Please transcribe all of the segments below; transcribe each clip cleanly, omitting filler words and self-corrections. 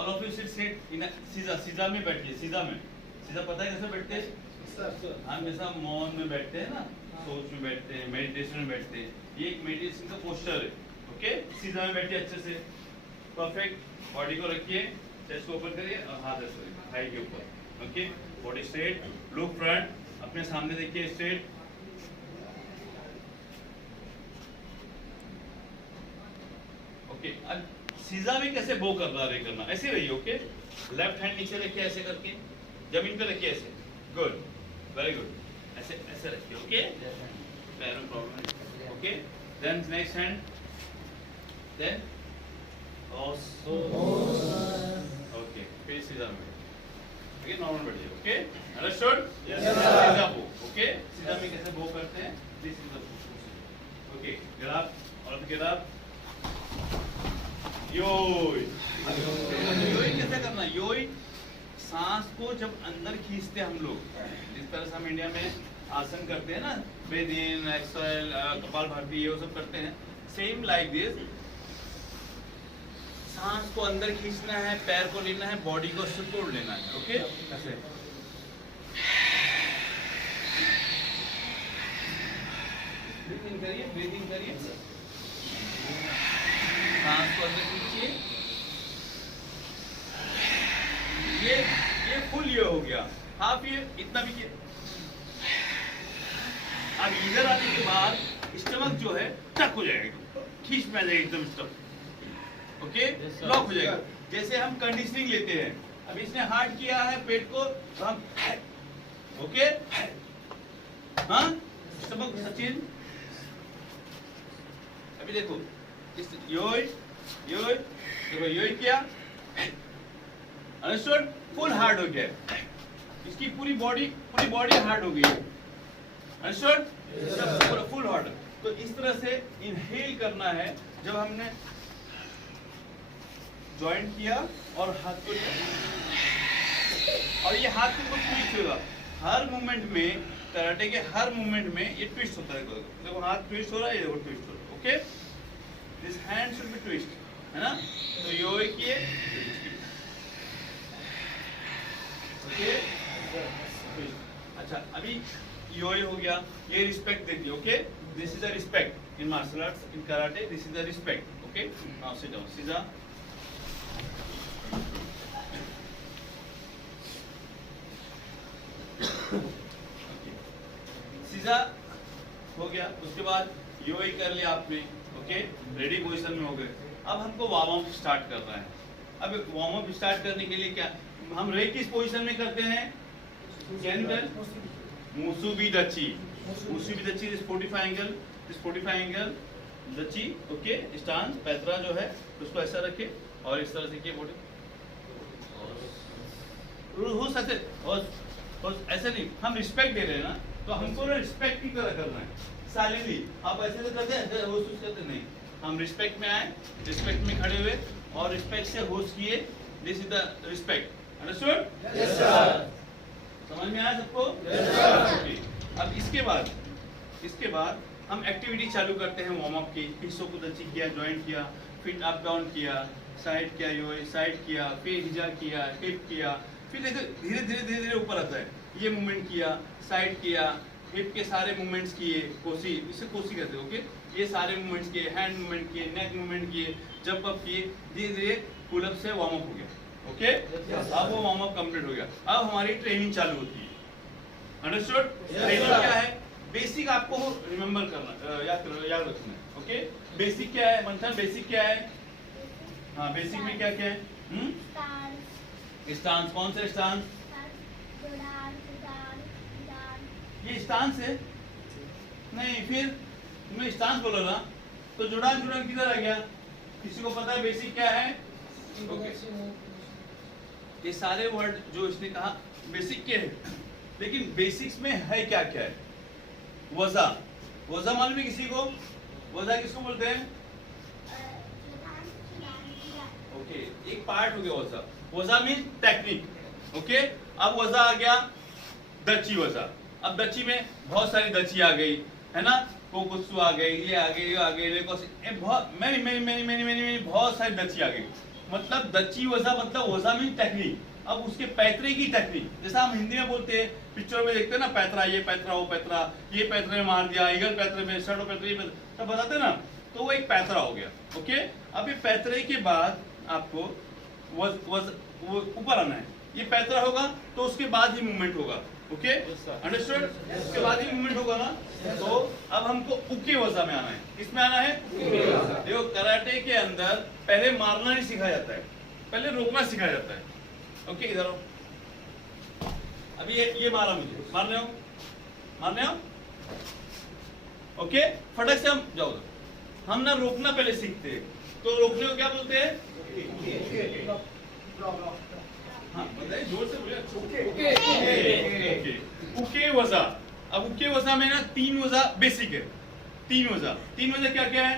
All of you sit in सीधा सीधा में बैठिए, सीधा में। सीधा पता है कैसे बैठते हैं? हम जैसा मौन में बैठते हैं ना, सोच में बैठते हैं, मेडिटेशन में बैठते हैं, ये एक मेडिटेशन का पोस्चर है। ओके, सीधा में बैठिए अच्छे से, परफेक्ट। बॉडी को रखिए, चेस्ट को ओपन करिए और हाथ ऐसे थाई के ऊपर। Okay, body straight, look front, अपने सामने देखिए स्ट्रेट। ओके, अब सीधा में कैसे बो करना करना, ऐसे रहिए। ओके, लेफ्ट हैंड नीचे रखिए ऐसे करके, जमीन पे रखिए ऐसे। गुड, वेरी गुड, ऐसे ऐसे रखिए। ओके, पैरों प्रॉब्लम है। Okay, then next hand, then okay, फिर सीधा में ओके, नॉर्मल बैठिए। Okay, understood? सीधा बो। ओके, सीधा में कैसे बो करते हैं, this is the bow. Okay, get up, और गेट अप। योई कैसे करना? योई सांस को जब अंदर खींचते हम लोग, जिस तरह से हम इंडिया में आसन करते हैं ना, ब्रीथ इन, एक्सहेल, कपालभाति, ये सब करते हैं, सेम लाइक दिस। सांस को अंदर खींचना है, पैर को लेना है, बॉडी को सिकुड़ लेना है। ओके, ऐसे ब्रीथिंग करिए, ब्रीथिंग करिए, सांस को अंदर खींचिए। ये फुल ये हो गया, हाफ ये इतना भी किया। अब इधर आने के बाद स्टमक जो है टक हो जाएगा, खींच में आ जाएगा एकदम स्टमक। ओके, लॉक हो जाएगा। जैसे हम कंडीशनिंग लेते हैं, अब इसने हार्ड किया है पेट को, तो हम ओके, हाँ स्टमक। सचिन अभी देखो, योई योई, देखो योई किया, अंडरस्टूड? फुल हार्ड हो गया, इसकी पूरी बॉडी हार्ड हो गई है। अंडरस्टूड? Full hard. तो इस तरह से इनहेल करना है। जब हमने जॉइंट किया और हाथ को, और ये हाथ को ट्विस्ट होगा हर मूवमेंट में, कराटे के हर मूवमेंट में ये ट्विस्ट होता है। देखो हाथ ट्विस्ट हो रहा है, ये देखो ट्विस्ट हो रहा है। Okay, this hand should be twist, है ना? तो योई किए, ओके, अच्छा अभी योई हो गया, ये रिस्पेक्ट देखिए। Okay, this is the respect in martial arts, in karate, this is the respect. Okay, now sit down, सीधा। सीधा हो गया, उसके बाद योई कर लिया आपने। ओके, रेडी पोजीशन में हो गए। अब हमको वार्म अप स्टार्ट करना है। अब वार्म अप स्टार्ट करने के लिए क्या हम रे किस पोजीशन में करते हैं? कैन मुसुबी दची, मुसुबी दची, दिस 45 एंगल, दिस 45 एंगल दची। ओके, स्टांस, पैतरा जो है उसको ऐसा रखे और इस तरह से किए बॉडी ऐसे नहीं, हम रिस्पेक्ट दे रहे हैं ना, तो हमको ना रिस्पेक्ट की तरह करना है, साइलेंटली। आप ऐसे तो करते हैं, होश करते नहीं, हम रिस्पेक्ट में आए, रिस्पेक्ट में खड़े हुए और रिस्पेक्ट से होश किए। This is the respect, understood? Yes sir. समझ में आया सबको? Yes sir. अब इसके बाद हम एक्टिविटी चालू करते हैं वार्म अप की। हिस्सों को दची किया, जॉइंट किया, फिर अप डाउन किया, साइड किया, योई साइड किया, फिर हिजा किया, हिप किया, फिर धीरे धीरे ऊपर आता है। ये मूवमेंट किया, साइड किया, हिप के सारे मूवमेंट्स किए, कोसी, इसे कोसी कहते हैं। ओके, ये सारे मूवमेंट्स किए, हैंड मूवमेंट किए, नेक मूवमेंट किए, जंप अप किए, धीरे धीरे पुल अप से वार्म अप हो गया। ओके, अब वो वार्म अप कंप्लीट हो गया। अब हमारी ट्रेनिंग चालू होती है। अंडरस्टूड? ट्रेनिंग क्या है? बेसिक आपको रिमेम्बर करना, याद रखना है। ओके, बेसिक क्या है मंथन? बेसिक क्या है? हाँ, बेसिक में क्या क्या है? स्टांस। कौन सा स्टांस? ये स्टांस है नहीं, फिर तुमने स्टांस बोला ना, तो जुड़ान किधर आ गया? किसी को पता है बेसिक क्या है? ओके, ये सारे वर्ड जो इसने कहा बेसिक के है, लेकिन बेसिक्स में है क्या क्या है? वज़ा, वज़ा मालूम है किसी को? वज़ा किसको बोलते हैं? ओके, एक पार्ट हो गया वज़ा। वज़ा मीन टेक्निक। ओके, अब वज़ा आ गया दची वज़ा। अब दची में बहुत सारी दची आ गई, है ना? कोकुत्सु आ गई, ये आ गई, ये आ गई, बहुत मैनी बहुत सारी दची आ गई। मतलब दची वजा मतलब वजा मीन टेक्निक। अब उसके पैतरे की टेक्निक, जैसा हम हिंदी में बोलते हैं, पिक्चर में देखते हैं ना, पैतरा, ये पैतरा, वो पैतरा, ये पैतरे में मार दिया, इधर पैतरे में, शर्ट पैतरे, ये सब बताते हैं ना, तो वो एक पैतरा हो गया। ओके, अब ये पैतरे के बाद आपको वो ऊपर आना है, ये पैतरा होगा तो उसके बाद ही मूवमेंट होगा। Okay, understood? उसके बाद ही मूवमेंट होगा ना। तो अब हमको उके वजा में आना है। किसमें आना है? देखो, कराटे के अंदर पहले मारना नहीं सिखाया जाता है, पहले रोकना सिखाया जाता है। ओके, इधर आओ। अभी ये मारा मुझे, मारने हो। ओके, फटक से हम जाओ। हम ना रोकना पहले सीखते हैं, तो रोकने को क्या बोलते हैं? हाँ बताइए, जोर से बोलिए। उके वजा। अब उके वजा में ना 3 वजा बेसिक है। 3 वजा क्या क्या है?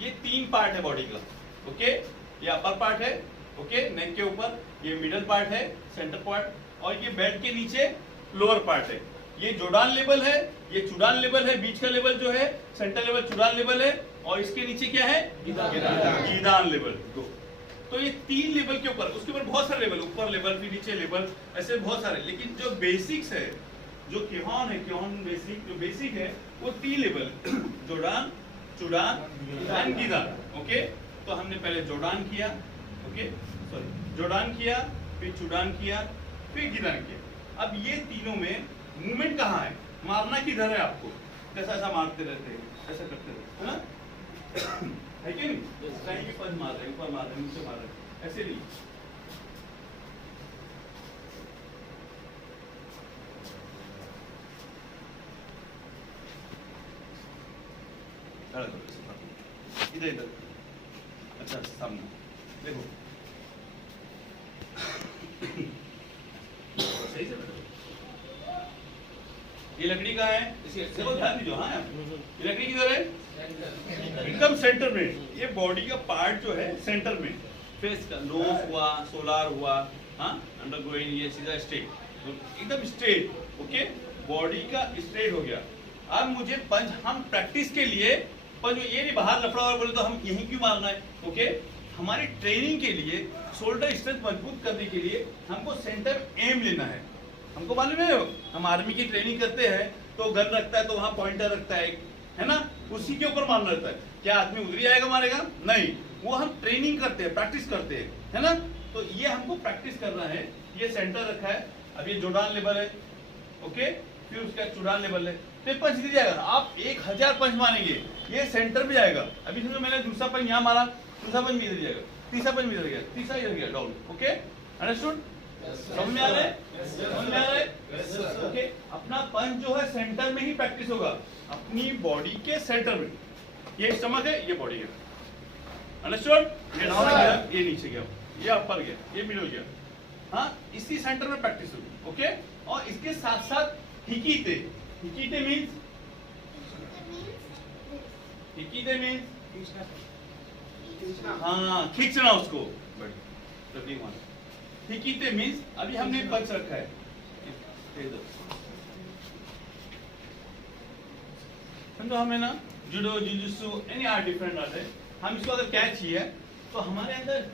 ये 3 पार्ट है बॉडी का। ओके, ये अपर पार्ट है, ओके, नेक के ऊपर, ये मिडल पार्ट है, सेंटर पार्ट, और ये बेल्ट के नीचे लोअर पार्ट है। ये जोडान लेवल है, ये चुडान लेवल है, बीच का लेवल जो है सेंटर लेवल चुडान लेवल है, और इसके नीचे क्या है? गीदान लेवल। तो ये 3 लेवल के ऊपर, उसके ऊपर बहुत सारे लेवल, ऊपर लेवल भी, नीचे लेवल, ऐसे बहुत सारे। लेकिन जो बेसिक्स है, जो केहॉन है, केहॉन बेसिक, जो बेसिक है वो 3 लेवल, जोडान, चुडान एंड गीदान। ओके, तो हमने पहले जोडान किया, ओके सॉरी, जोडान किया, फिर चुडान किया, फिर गीदान किया। अब ये तीनों में मूवमेंट कहाँ है? मारना किधर है? आपको कैसा ऐसा मारते रहते हैं, ऐसा करते रहते हैं ना, है कि नहीं? कहीं भी पंच मार रहे, ऊपर मार रहे, नीचे मार रहे, ऐसे नहीं। इधर इधर, अच्छा सामने देखो, सही से बैठो। ये लकड़ी का है, देखो ध्यान दीजिए। हाँ, ये लकड़ी किधर है? एकदम सेंटर में। ये बॉडी का पार्ट जो है सेंटर में, फेस का नोज हुआ, सोलार हुआ, हाँ, अंडरगोइंग, ये सीधा स्ट्रेट, एकदम स्ट्रेट। ओके, बॉडी का स्ट्रेट हो गया। अब मुझे पंच, हम प्रैक्टिस के लिए पंच, ये नहीं बाहर लफड़ा और बोले तो हम यहीं क्यों मारना है? ओके, हमारी ट्रेनिंग के लिए, शोल्डर स्ट्रेंथ मजबूत करने के लिए हमको सेंटर एम लेना है। हमको मालूम है, हम आर्मी की ट्रेनिंग करते हैं तो गन रखता है तो वहां पॉइंटर रखता है ना, उसी के ऊपर मारना रहता है। क्या आदमी उधरी आएगा मारेगा? नहीं, वो हम ट्रेनिंग करते हैं, प्रैक्टिस करते हैं, है ना। तो ये हमको प्रैक्टिस करना है। ये सेंटर रखा है, अब ये जोडान लेवल है, ओके, फिर उसका चुडान लेवल है, तो पंच गिर जाएगा। आप 1000 पंच मारेंगे, ये सेंटर में जाएगा। अभी समझो मैंने दूसरा पंच यहाँ मारा, दूसरा पंच इधर जाएगा, तीसरा पंच इधर गया, तीसरा इधर गया, डाउन। Okay, understood? समझ में आ रहा है? समझ में आ रहा है? ओके, अपना पंच जो है सेंटर में ही प्रैक्टिस होगा, अपनी बॉडी के सेंटर में। ये स्टमक है, ये बॉडी है, अंडरस्टूड? ये डाउन गया, ये नीचे गया, ये अपर गया, ये मिडल गया, हाँ, इसी सेंटर में प्रैक्टिस होगी। ओके, और इसके साथ साथ हिकीते। हिकीते मीन्स, हिकीते मीन्स हाँ, खींचना उसको। हिकीते मीन्स, अभी हमने पंच रखा है, समझो हमें ना judo, jujutsu, any art, different art है, हम इसको अगर कैच किए तो हमारे अंदर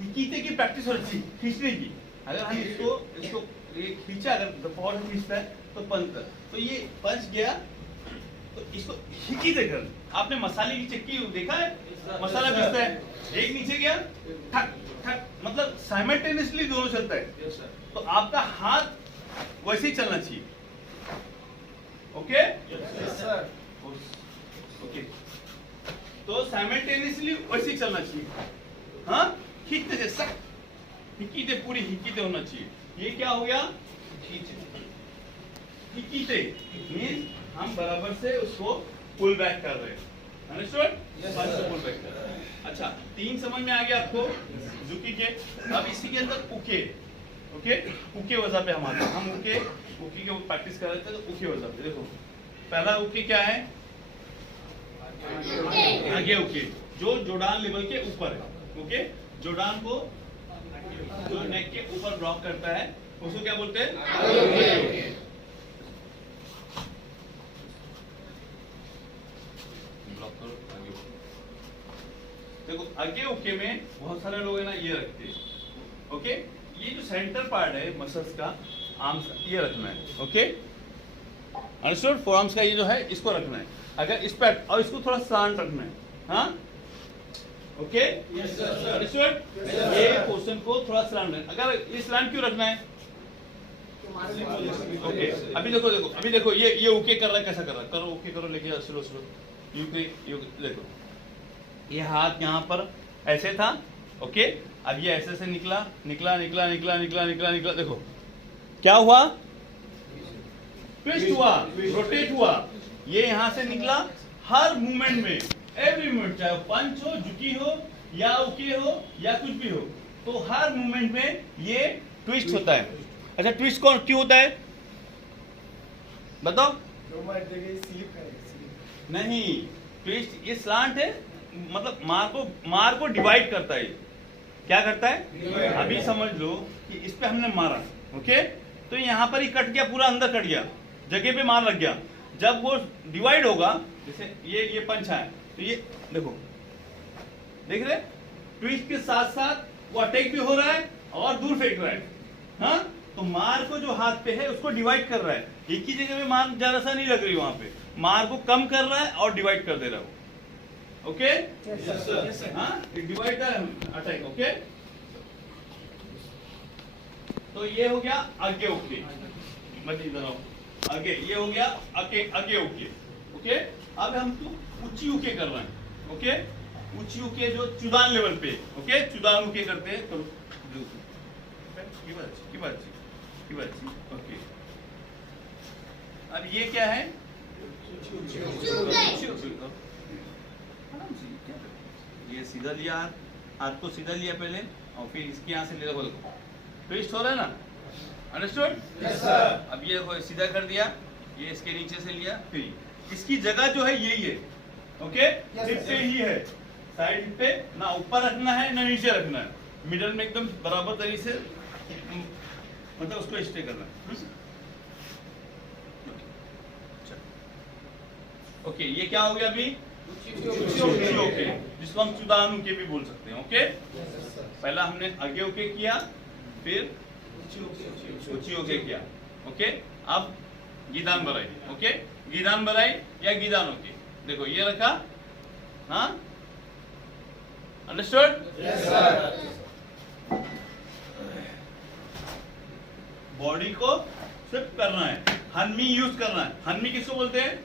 हिकीते की प्रैक्टिस हो रही है, खींचने की। अगर हम इसको ये खींचा, अगर फॉर खींचता है तो पंच कर, तो ये पंच गया तो इसको हिकीते कर। आपने मसाले की चक्की देखा है? मसाला पीसता है, एक नीचे गया, ठक ठक, मतलब साइमल्टेनियसली दोनों चलता है। तो आपका हाथ वैसे ही चलना चाहिए। ओके, ओके, तो साइमल्टेनियसली वैसे ही चलना चाहिए, हाँ, खींचते जैसा, हिकीते, पूरी हिकीते होना चाहिए। ये क्या हो गया? हिकीते मीन्स हम बराबर से उसको पुल बैक कर रहे हैं, अंडरस्टूड? पुल बैक कर रहे हैं। अच्छा, 3 समझ में आ गया आपको जुकी के। अब इसी के अंदर उके, ओके, उके वजह पे हम आते हैं। हम उके के ऊपर प्रैक्टिस कर रहे थे, तो उके वजह पे देखो, पहला उके क्या है? आगे उके, जो जोडान लेवल के ऊपर है। ओके, जोडान को जो नेक के ऊपर ब्लॉक करता है उसको क्या बोलते हैं? 3 स्टॉप करो आगे। देखो आगे ओके में बहुत सारे लोग है ना ये रखते हैं। ओके, ये जो सेंटर पार्ट है मसल्स का, आर्म्स का, ये रखना है। Okay, understood? फोरआर्म्स का ये जो है इसको रखना है। अगर इस पर और इसको थोड़ा स्लांट रखना है। हाँ, ओके, अंडरस्टूड? ये पोर्शन को थोड़ा स्लांट है। अगर ये स्लांट क्यों रखना है? ओके, अभी देखो अभी देखो ये ओके कर रहा है, कैसा कर रहा है? करो ओके करो, लेके जाओ स्लो स्लो। यूके देखो, ये हाथ यहाँ पर ऐसे था। ओके, अब ये ऐसे से निकला निकला निकला निकला निकला निकला निकला। देखो क्या हुआ? ट्विस्ट हुआ, रोटेट हुआ। ये यहाँ से निकला। हर मूवमेंट में, एवरी मूवमेंट, चाहे पंच हो, झुकी हो या ओके हो या कुछ भी हो, तो हर मूवमेंट में ये ट्विस्ट होता है। अच्छा, ट्विस्ट कौन क्यों होता है बताओ? नहीं, ट्विस्ट ये स्लांट है, मतलब मार को डिवाइड करता है। क्या करता है? अभी समझ लो कि इस पे हमने मारा, ओके, तो यहाँ पर ही कट गया, पूरा अंदर कट गया, जगह पे मार लग गया। जब वो डिवाइड होगा, जैसे ये पंच है, तो ये देखो, देख रहे, ट्विस्ट के साथ साथ वो अटैक भी हो रहा है और दूर फेंक रहा है। हाँ, तो मार को जो हाथ पे है उसको डिवाइड कर रहा है। एक ही जगह पे मार ज्यादा सा नहीं लग रही, वहां पे मार को कम कर रहा है और डिवाइड कर दे रहा है। ओके, हाँ, डिवाइड अटैक। ओके, तो ये हो गया आगे ओके, मत इधर आओ, आगे ये हो गया आगे आगे ओके। ओके, अब हम तो ऊंची उके कर रहे हैं। ओके, ऊंची उके जो चुदान लेवल पे, ओके, चुदान उके करते हैं। तो की बात ओके, अब ये क्या है? ये सीधा लिया, हाथ को सीधा लिया पहले, और फिर इसके यहाँ से ले लो, ट्विस्ट हो रहा है ना? अंडरस्टूड? Yes sir. अब ये सीधा कर दिया, ये इसके नीचे से लिया, फिर इसकी जगह जो है यही है। ओके, हिप पे ही है, साइड हिप पे, ना ऊपर रखना है ना नीचे रखना है, मिडल में एकदम बराबर तरीके से, मतलब उसको स्टे करना है। ओके, ये क्या हो गया अभी? ओके, जिसको हम चुदान उके भी बोल सकते हैं। ओके, पहला हमने आगे ओके किया, फिर ऊंची ओके किया। ओके, अब गीदान बराई। ओके, गीदान बराई या गीदान ओके, देखो ये रखा। हाँ, अंडरस्टूड? Yes sir. बॉडी को स्विप करना है, हनमी यूज करना है। हनमी किसको बोलते हैं?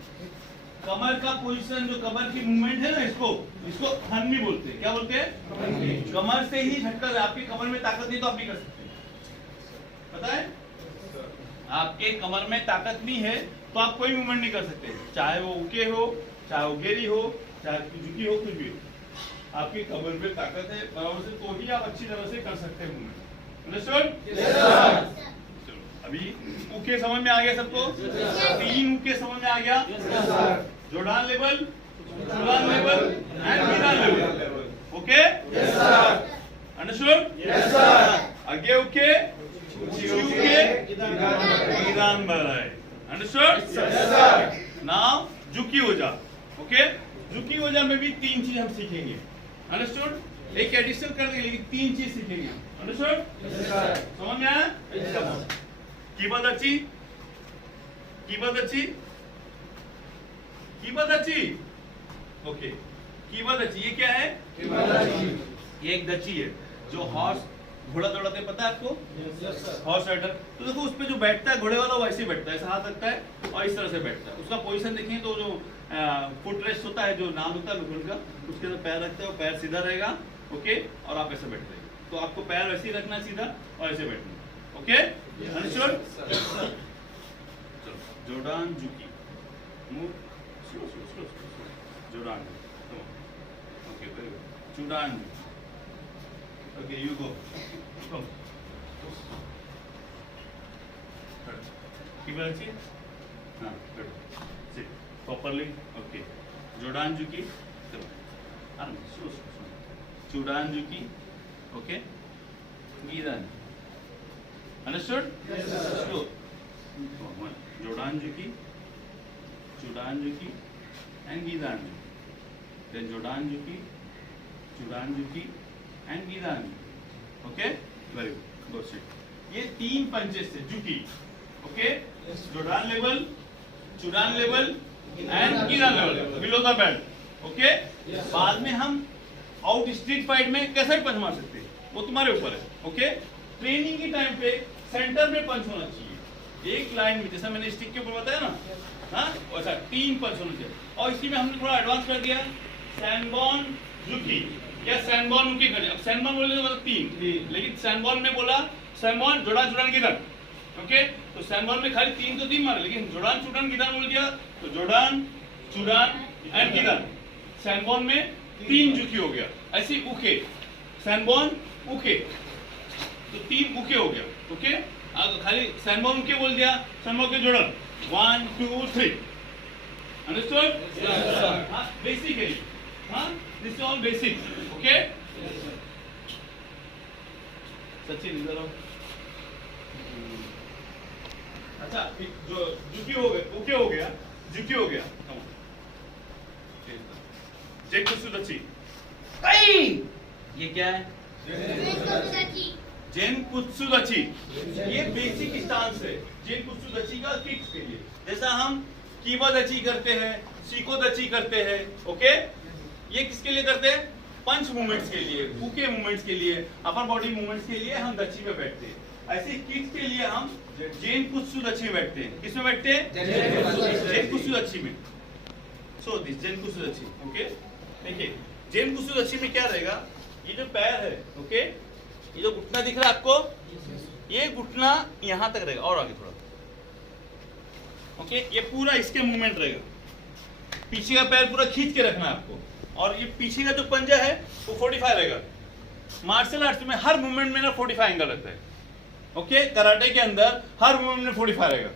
कमर का पोजीशन, जो कमर की मूवमेंट है ना, इसको हनमी बोलते हैं। क्या बोलते हैं? कमर से ही झटका। आपकी कमर में ताकत नहीं तो आप भी कर सकते हैं, पता है? आपके कमर में ताकत नहीं है तो आप कोई मूवमेंट नहीं कर सकते, चाहे वो उके हो, चाहे वो गेरी हो, चाहे झुकी हो, कुछ भी हो। आपकी कमर में ताकत है बराबर से, तो ही आप अच्छी तरह से कर सकते हैं मूवमेंट। अंडरस्टूड? Yes sir. अभी उके समझ में आ गया सबको? तीन उके समझ में आ गया? जोड़ान लेवल, चुदान लेवल एंड गीदान level. Okay, understood? Yes sir. आगे उके, उके, गीदान बराई। अंडरस्टूड? Yes sir. नाउ झुकी हो जा। ओके, झुकी हो जा में भी तीन चीज हम सीखेंगे। अंडरस्टूड? एक एडिशनल कर देंगे, लेकिन तीन चीज सीखेंगे। अंडरस्टूड? Yes sir. समझ में आया? कीबदची। ओके, कीबदची ये क्या है? ये एक दची है जो हॉर्स, घोड़ा दौड़ाते, पता है आपको? Horse rider. तो देखो उस पे जो बैठता है घोड़े वाला, वैसे ही बैठता है, ऐसा हाथ रखता है और इस तरह से बैठता है। उसका पोजीशन देखें तो जो फुट रेस्ट होता है, जो नाम होता है लुकुल का, उसके अंदर पैर रखते हो, पैर सीधा रहेगा। ओके, और आप ऐसे बैठ रहे, तो आपको पैर वैसे ही रखना सीधा और ऐसे बैठना। Okay, understood? जोड़ान झुकी, move slow slow slow slow, जोड़ान। ओके, वेरी गुड, चुड़ान। ओके, यू गो, कम, की बात है? हाँ, गुड, सिट प्रॉपर्ली। ओके, जोड़ान झुकी, चलो, आराम से, स्लो स्लो स्लो, चुड़ान झुकी। ओके, गीदान। अंडरस्टूड? Yes sir. जोड़ान झुकी, चुड़ान झुकी एंड गीदान झुकी। then जोडान जुकी, चुडान जुकी and गिदान. Okay, very good. Go sit. ये 3 पंचेस है जुकी. Okay, जोडान लेवल, चुडान लेवल and गिदान level below the belt. Okay, बाद में हम आउट स्ट्रीट फाइट में कैसा भी पंच मार सकते हैं, वो तुम्हारे ऊपर है. ओके, ट्रेनिंग के टाइम पे सेंटर में पंच होना चाहिए, एक लाइन में, जैसा मैंने स्टिक के ऊपर बताया ना, हाँ वैसा 3 पंच होना चाहिए. और इसी में हमने थोड़ा एडवांस कर दिया, सैनबॉन जुकी या सैनबॉन उकी कर दिया. अब सैनबॉन बोले तो मतलब 3, लेकिन सैनबॉन में बोला सैनबॉन जोड़ान चुड़ान गिदान. ओके, तो सैनबॉन में खाली 3 तो 3 मारे, लेकिन जोड़ान चुड़ान गिदान बोल दिया तो जोड़ान चुड़ान एंड गिदान. सैनबॉन में 3 जुकी हो गया. ऐसे उके, सैनबॉन उके, तो 3 उके हो गया. ओके, खाली सैनबॉन उके बोल दिया, सैनबॉन के जोड़न 1 2 3. अंडरस्टूड? हाँ, बेसिक है. हाँ, this is all basic. Okay, Sachin इधर आओ. अच्छा, जो जुकी हो गया, उके हो गया, जुकी हो गया. जेनकुत्सुदाची. ये क्या है? जेनकुत्सुदाची. ये बेसिक स्टांस है जेनकुत्सुदाची का किक्स के लिए. जैसा हम कीवादाची करते हैं, शिकोदाची करते हैं. ओके, ये किसके लिए करते हैं? पंच मूवमेंट्स के लिए, उके मूवमेंट्स के लिए, अपर बॉडी मूवमेंट्स के लिए हम दची में बैठते हैं. ऐसे किक्स के लिए हम जेनकुत्सुदाची में बैठते हैं. किसमें बैठते हैं? जेनकुत्सुदाची में. So this जेनकुत्सुदाची. ओके, देखिए जेनकुत्सुदाची में क्या रहेगा, ये जो पैर है, ओके, ये जो घुटना दिख रहा है आपको, ये घुटना यहां तक रहेगा और आगे थोड़ा. ओके, ये पूरा इसके मूवमेंट रहेगा. पीछे का पैर पूरा खींच के रखना है आपको, और ये पीछे का जो पंजा है वो 45 रहेगा. मार्शल आर्ट्स में हर मूवमेंट में ना 45 एंगल रहता है. ओके, कराटे के अंदर हर मूवमेंट में 45 रहेगा.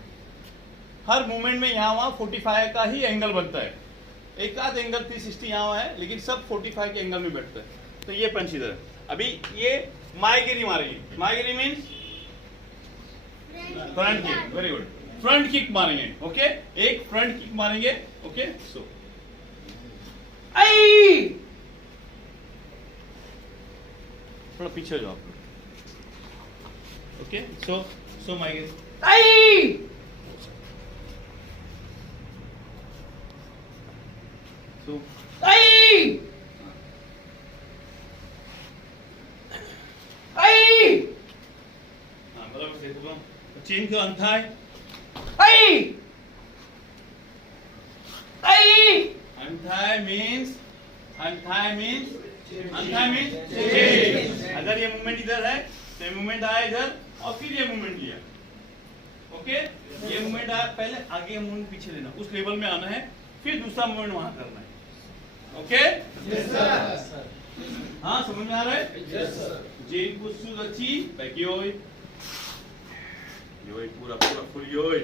हर मूवमेंट में यहाँ वहां 45 का ही एंगल बनता है. एक आध एंगल 360 यहाँ है, लेकिन सब 45 के एंगल में बैठता है. तो ये पंच इधर है. अभी ये माइगिरी मारेंगे. माइगिरी means front kick. Very good, front kick मारेंगे. ओके, एक फ्रंट किक मारेंगे. ओके, सो आई, थोड़ा पीछे जाओ आप लोग. ओके, सो माइगिरी आई, so आई आई. हाँ, बराबर से तो चेन का अंथाई आई. आई, अंथाई मींस चेन. अगर ये मूवमेंट इधर है तो ये मूवमेंट आया इधर और फिर ये मूवमेंट लिया. ओके, ये मूवमेंट आया, पहले आगे मूवमेंट पीछे लेना, उस लेवल में आना है, फिर दूसरा मूवमेंट वहां करना है. Okay, yes sir. हाँ, समझ में आ रहा है? Yes sir. जेनकुत्सुदाची बैक योई, योई पूरा फुल योई,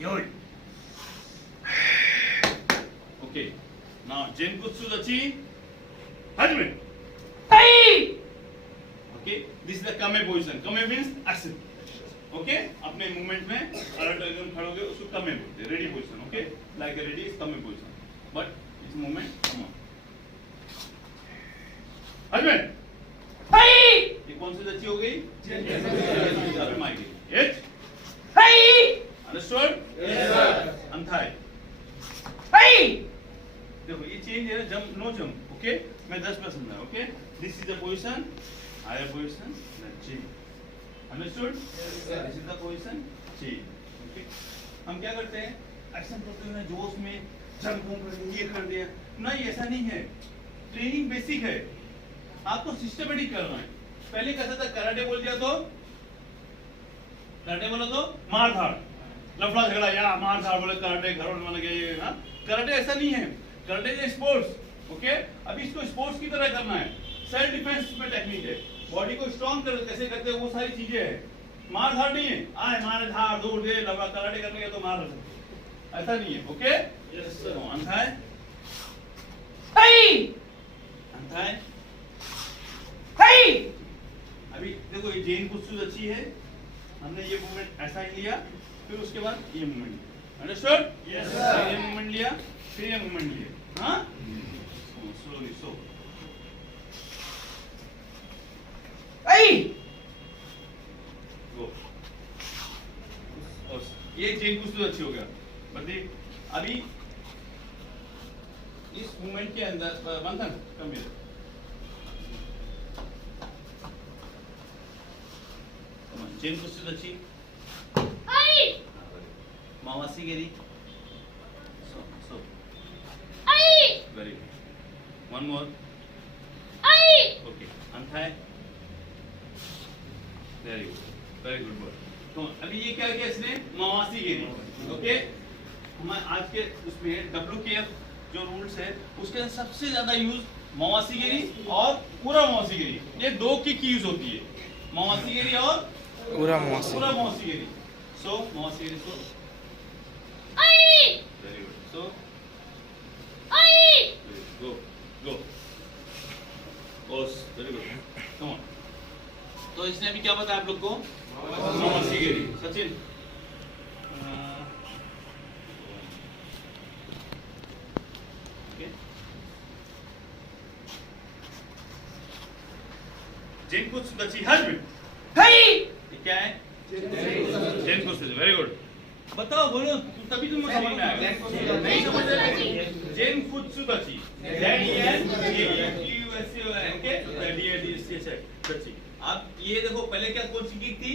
योई. ओके, नाउ जेनकुत्सुदाची हजमे. ओके, दिस इज द कमे पोजीशन. कमे मींस एक्शन. ओके, अपने मूवमेंट में अलर्ट एकदम खड़े हो गए, उसको कमे बोलते हैं. Ready position. Okay, like ready is कमे position, but it's movement come on. हजमें हाय, ये कौन सी दची हो गई? जेनकुत्सुदाची मार गई. एच हाय, अंडरस्टूड? Yes sir. अंथाई हाय. देखो ये चेंज है, जंप नो जंप. ओके, मैं 10 में समझा. Okay, this is the position, higher position, then change. Understood? Yes sir. This is the position, change. Okay, हम क्या करते हैं, एक्शन करते हैं जोश में, जंप कर दिया, ये कर दिया. नहीं, ऐसा नहीं है. ट्रेनिंग बेसिक है, आपको सिस्टमेटिक करना है. पहले कैसा था, कराटे बोल दिया तो कराटे बोला तो मार धाड़, लफड़ा झगड़ा, या मार धाड़ बोले कराटे, घर बन गए. हाँ, कराटे ऐसा नहीं है. Karate is sports. ओके, अभी इसको स्पोर्ट्स की तरह करना है. सेल्फ डिफेंस में टेक्निक है, बॉडी को स्ट्रॉन्ग कर कैसे करते हैं वो सारी चीजें है. मार धाड़ नहीं है, आए मार धाड़ दौड़ दे लगा. कराटे करने के तो मार सकते, ऐसा नहीं है. Okay, yes sir. अंथाई हाय, अंथाई हाय. अभी देखो ये जेनकुत्सुदाची है, हमने ये मूवमेंट ऐसा ही लिया, फिर उसके बाद ये मूवमेंट. अंडरस्टूड? Yes sir. ये मूवमेंट किया, फिर ये मूवमेंट लिया, हाँ स्लोली सो गो। ये चेन कुछ तो अच्छी हो गया। बट अभी इस मूवमेंट के अंदर बंधन कम है, चेन कुछ तो अच्छी मावासी गिरी, so very good, one more, okay, अंथाय, very good boy। तो अभी ये क्या किया इसने, मावासी गिरी, ओके। हमारे आज के उसमें WKF जो रूल्स है उसके अंदर सबसे ज्यादा यूज मावासी गिरी और पूरा मावासी गिरी, ये दो की यूज होती है, मावासी गिरी और पूरा मावासी गिरी। सो मावासी गिरी, सो very good, so go very good, come on। तो इसने अभी क्या बताया आप लोग को, मावासी गिरी। सचिन जेनकुत्सु दची हस्बैंड, ये क्या है, जेनकुत्सु, वेरी गुड। बताओ बोलो, तभी तुम समझ में आएगा, नहीं समझ रहे जेनकुत्सु दची, दची। आप ये देखो पहले क्या कौन सी की थी,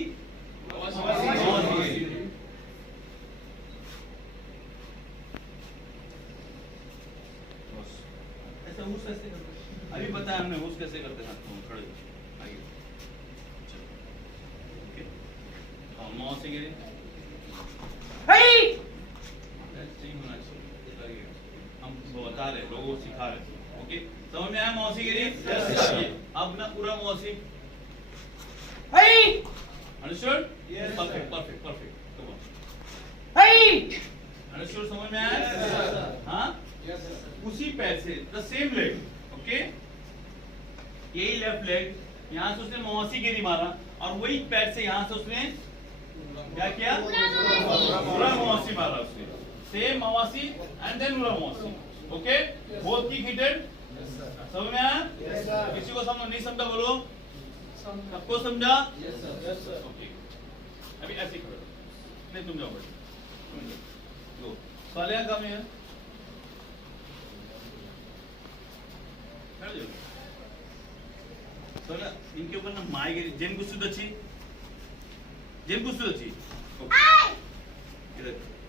ऐसा उस कैसे करते, अभी बताया हमने उस कैसे करते हैं, खड़े आगे चलो, ओके। और मौ से गिरे, हम बता रहे, लोगों को सिखा रहे, ओके। समझ में आया मौसी गिरी? अब ना पूरा मौसी, understood? Perfect, come on, understood? समझ में आया? हाँ, उसी पैर से द सेम लेग, ओके। यही लेफ्ट लेग, यहाँ से उसने मौसी गिरी मारा और वही पैर से यहाँ से उसने क्या किया, पूरा मौसी मारा उसने, सेम मवासी एंड देन पूरा मौसी, ओके। बोथ की हिटेड, समझ में आया? किसी को समझ नहीं समझा बोलो, सबको समझा? ओके। अभी ऐसे करो, नहीं तुम जाओ बेटा, सालिया कम है, इनके ऊपर ना माई गिरी, जेनकुत्सु दची,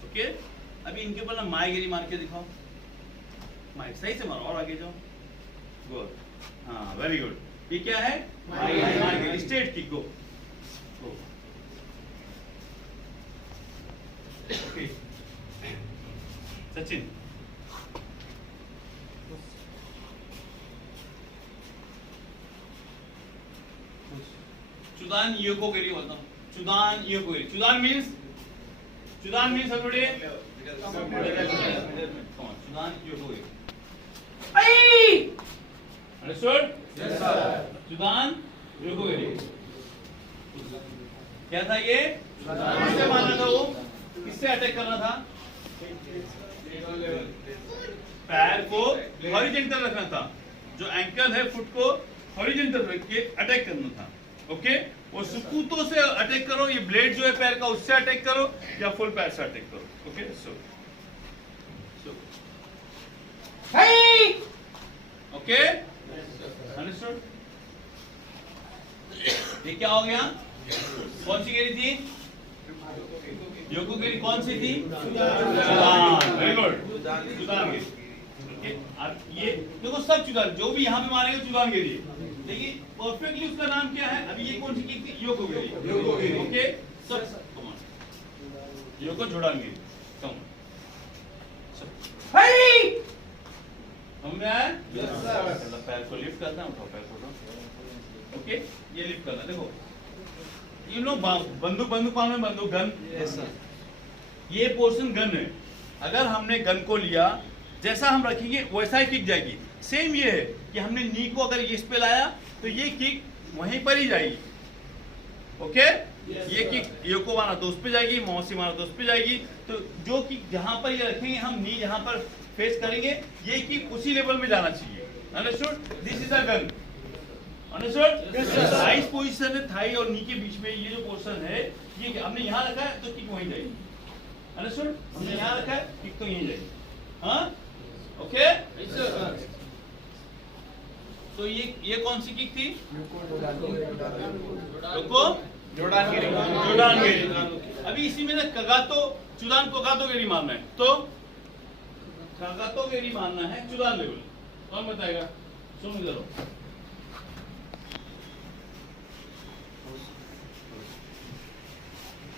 ओके। अभी इनके ऊपर ना माई गिरी मार के दिखाओ, माई सही से मारो और आगे जाओ, गुड, हाँ वेरी गुड। ये क्या है, माई गिरी, straight kick, go, okay. Sachin चुदान योको गिरी बोलता हूँ, चुदान योको गिरी, चुदान मीन्स everybody, चुदान योको गिरी, अंडरस्टूड? Yes sir. चुदान योको गिरी क्या था, ये किससे मारना था, वो किससे अटैक करना था, पैर को हॉरिजॉन्टल रखना था, जो एंकल है फुट को हॉरिजॉन्टल रख के अटैक करना था, ओके। और सुकूतों से अटैक करो, ये ब्लेड जो है पैर का उससे अटैक करो या फुल पैर से अटैक करो, ओके। So okay, understood? ये क्या हो गया, कौन सी गिरी थी, योको गिरी, कौन सी थी, वेरी गुड, चुदान गिरी, ओके। अब ये देखो सब चुदान, जो भी यहाँ पे मारेंगे चुदान गिरी, देखिए परफेक्टली उसका नाम क्या है। अभी ये कौन सी की थी, योको गिरी, ओके। सब come on, योको चुदान Giri, come on, समझ में आया? Yes sir. पैर को लिफ्ट करना, उठाओ पैर को, ओके। ये लिफ्ट करना, देखो यू नो बंदूक पान में बंदूक, गन, यस सर। ये पोर्शन गन है, अगर हमने गन को लिया जैसा हम रखेंगे वैसा ही किक जाएगी। सेम ये है कि हमने नी को अगर इस पे लाया तो ये किक वहीं पर ही जाएगी, ओके। ये किक योको मारा तो उस पे जाएगी, मौसी मारा तो उस पे जाएगी। तो जो किक जहां पर ये रखेंगे हम, नी जहां पर फेस करेंगे, ये किक उसी लेवल में जाना चाहिए। Understood? This is a gun. Understood? Size position है थाई और नी के बीच में, ये जो पोर्शन है ये हमने यहाँ रखा है तो किक वहीं जाएगी। अंडरस्टूड? हमने यहाँ रखा है किक तो यहीं जाएगी। हाँ, ओके। तो ये कौन सी किक थी? योको जोडानगिरी। अभी इसी में ना कगातो चुदान कोगातो गेरी मारना है, तो कगातो गेरी मारना है चुदान लेवल। कौन बताएगा? सुन इधर हो।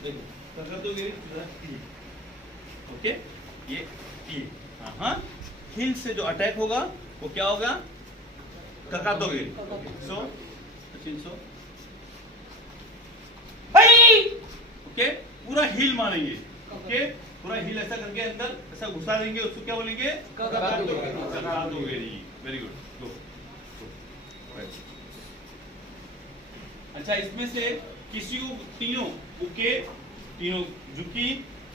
देखो कगातो गेरी चुदान, ओके। ये हाँ, हिल से जो अटैक होगा वो क्या होगा? कगातो गेरी। सो ओके, पूरा हील मारेंगे। ओके, पूरा हील ऐसा करके अंदर ऐसा घुसा देंगे, उसको क्या बोलेंगे? कगातो गेरी। वेरी गुड, गो। अच्छा, इसमें से किसी को तीनों उके, तीनों जुकी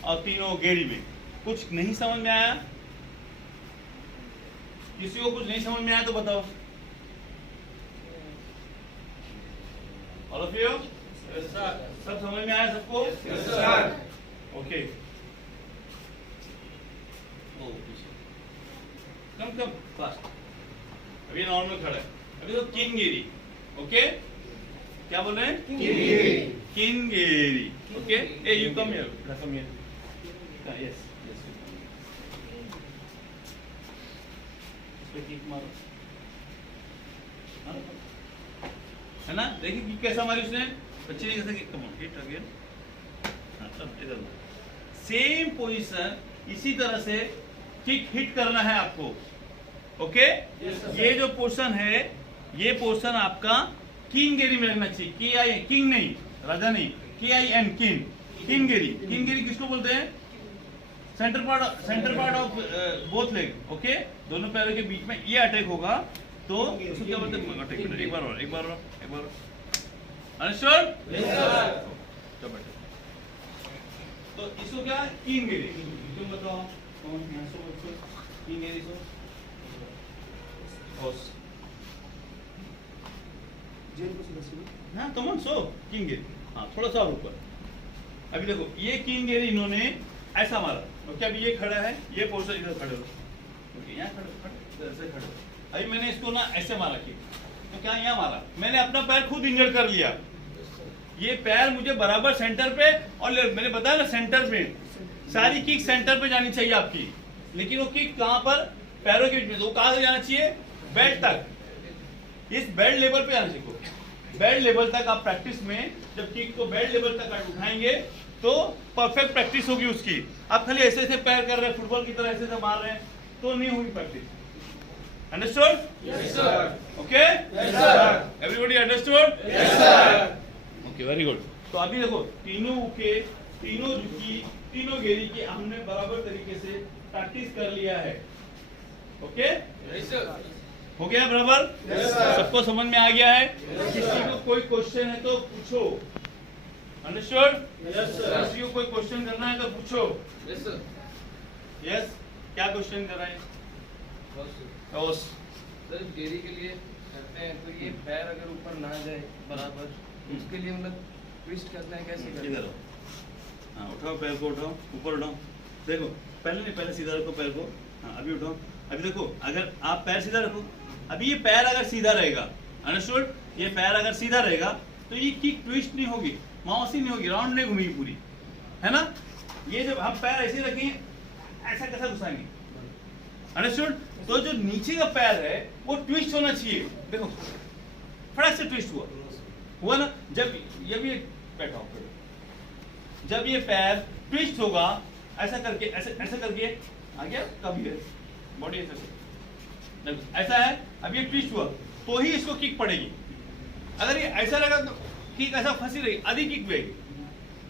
और तीनों गेरी में कुछ नहीं समझ में आया? किसी को कुछ नहीं समझ में आया तो बताओ। All of you? सब समझ में आया सबको? ओके। Come fast. अभी नॉर्मल खड़ा है, अभी तो किंगेरी। ओके, क्या बोल रहे हैं? किंगेरी। ओके, ए you come here, come here. Yes, इस पे किक मारो, है ना? देखिए किक कैसा मारी उसने, बच्चे ने कैसे किक मारी। Hit again. अब इधर सेम पोजीशन, इसी तरह से किक हिट करना है आपको। ओके, ये जो पोर्शन है, ये पोर्शन आपका किंगेरी में लगना चाहिए। किंग नहीं, राजा नहीं, KIN किंग, किंगेरी। किंगेरी किसको बोलते हैं? Centre part of both leg. Okay, दोनों पैरों के बीच में ये अटैक होगा तो उसको क्या बोलते हैं? अटैक। एक बार। अंडरस्टूड? तो इसको क्या? किंगेरी। तुम बताओ कौन यहाँ से किंगेरी सो हाँ, तुम सो किंगेरी। हाँ, थोड़ा सा और ऊपर। अभी देखो ये किंगेरी इन्होंने ऐसा मारा। ओके, अभी ये खड़ा है, ये पोर्शन इधर खड़े हो, ओके, यहाँ खड़े, ऐसे खड़े हो। अभी मैंने इसको ना ऐसे मारा किक, तो क्या यहाँ मारा? मैंने अपना पैर खुद इंजर कर लिया। ये पैर मुझे बराबर सेंटर पे, और मैंने बताया ना सेंटर पे, सारी किक सेंटर पे जानी चाहिए आपकी। लेकिन वो किक कहाँ पर? पैरों के बीच में। तो वो कहाँ से जाना चाहिए? बेल्ट तक। इस बेल्ट लेवल पे जाना चाहिए। बेल्ट लेवल तक आप प्रैक्टिस में जब किक को बेल्ट लेवल तक उठाएंगे तो परफेक्ट प्रैक्टिस होगी उसकी। आप खाली ऐसे ऐसे पैर कर रहे हैं, फुटबॉल की तरह ऐसे ऐसे मार रहे हैं तो नहीं होगी practice. Understood? Yes sir. Okay? Yes sir. Everybody understood? Yes sir. Okay, very good. तो अभी देखो तीनों उके, तीनों झुकी, तीनों घेरी की हमने बराबर तरीके से प्रैक्टिस कर लिया है। ओके? Yes sir. हो गया बराबर? yes, सबको समझ में आ गया है? yes, किसी को कोई क्वेश्चन है तो पूछो। अंडरस्टूड? Yes sir. किसी को कोई क्वेश्चन करना है तो पूछो। Yes sir. यस, क्या क्वेश्चन कर रहे हैं? सर गेरी के लिए करते हैं तो ये पैर अगर ऊपर ना जाए बराबर, उसके लिए मतलब ट्विस्ट करते हैं, कैसे करते हैं? हाँ, उठाओ पैर को, उठाओ ऊपर, उठाओ। देखो पहले सीधा रखो पैर को। हाँ, अभी उठाओ। अभी देखो अगर आप पैर सीधा रखो, अभी ये पैर अगर सीधा रहेगा, अंडरस्टूड? ये पैर अगर सीधा रहेगा तो ये किक ट्विस्ट नहीं होगी, माउसी नहीं होगी, राउंड नहीं घूमेगी पूरी, है ना? ये जब हम पैर ऐसे रखेंगे, ऐसा कैसा घुसाएंगे, अंडरस्टूड? तो जो नीचे का पैर है वो ट्विस्ट होना चाहिए। देखो फटाक से ट्विस्ट हुआ ना? जब ये भी बैठा हो, जब ये पैर ट्विस्ट होगा ऐसा करके, ऐसा करके आ गया, कभी है बॉडी ऐसा है, अब ये ट्विस्ट हुआ तो ही इसको किक पड़ेगी। अगर ये ऐसा रहेगा तो किक ऐसा फंसी रहेगी, आधी किक बहेगी।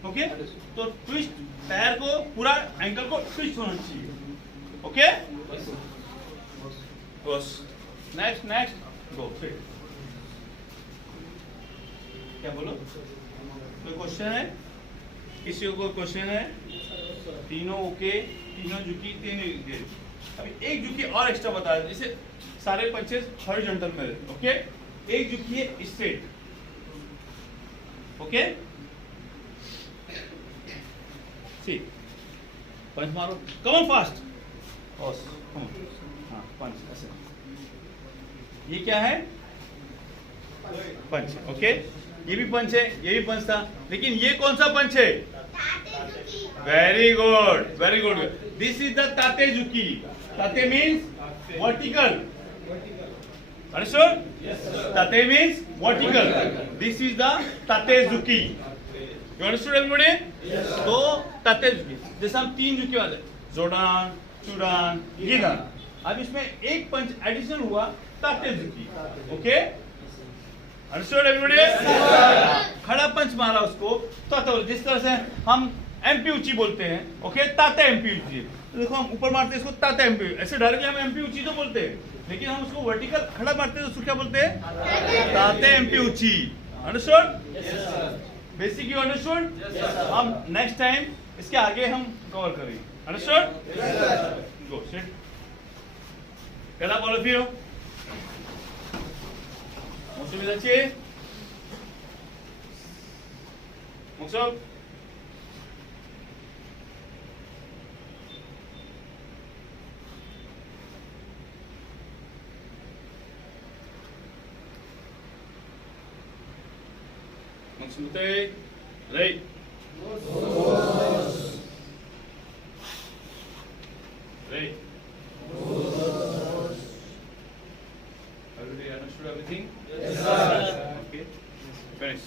ओके, तो ट्विस्ट पैर को, पूरा एंकल को ट्विस्ट होना चाहिए। ओके, बस नेक्स्ट गो। क्या बोलो? कोई क्वेश्चन है? किसी को कोई क्वेश्चन है? तीनों ओके, तीनों झुकी, तीनों ओके। अभी एक झुकी और एक्स्ट्रा बता दें, जैसे सारे पंचेस हॉरिजॉन्टल में रहते, ओके। एक झुकी है स्ट्रेट, ओके। सी पंच मारो, कम ऑन फास्ट, हाँ पंच ऐसे। ये क्या है? पंच, ओके। ये भी पंच है, ये भी पंच था, लेकिन ये कौन सा पंच है? Very good, very good. This is the ताते जुकी। ताते means vertical, understood? Tate means vertical. This is the tatezuki. You understood everybody? Yes. तो tatezuki, जैसे हम तीन जुकी वाले, जोडान, चुडान, गिदान। अब इसमें एक पंच एडिशन हुआ, tatezuki. Okay? Understood everybody? Yes. खड़ा पंच मारा उसको, तो जिस तरह से हम एमपी ऊंची बोलते हैं, ओके, ताते एमपी ऊंची। देखो हम ऊपर मारते हैं इसको ताते एमपी, ऐसे डायरेक्टली हम एमपी ऊंची तो बोलते हैं, लेकिन हम उसको वर्टिकल खड़ा मारते हैं तो उसको क्या बोलते हैं? ताते एमपी ऊंची। Understood? Yes sir. Basic you understood? Yes sir. हम नेक्स्ट टाइम इसके आगे हम कवर करेंगे। Understood? Yes sir. Go sit. Get up all of you. Most of you अच्छे? Most of Maksudnya, right?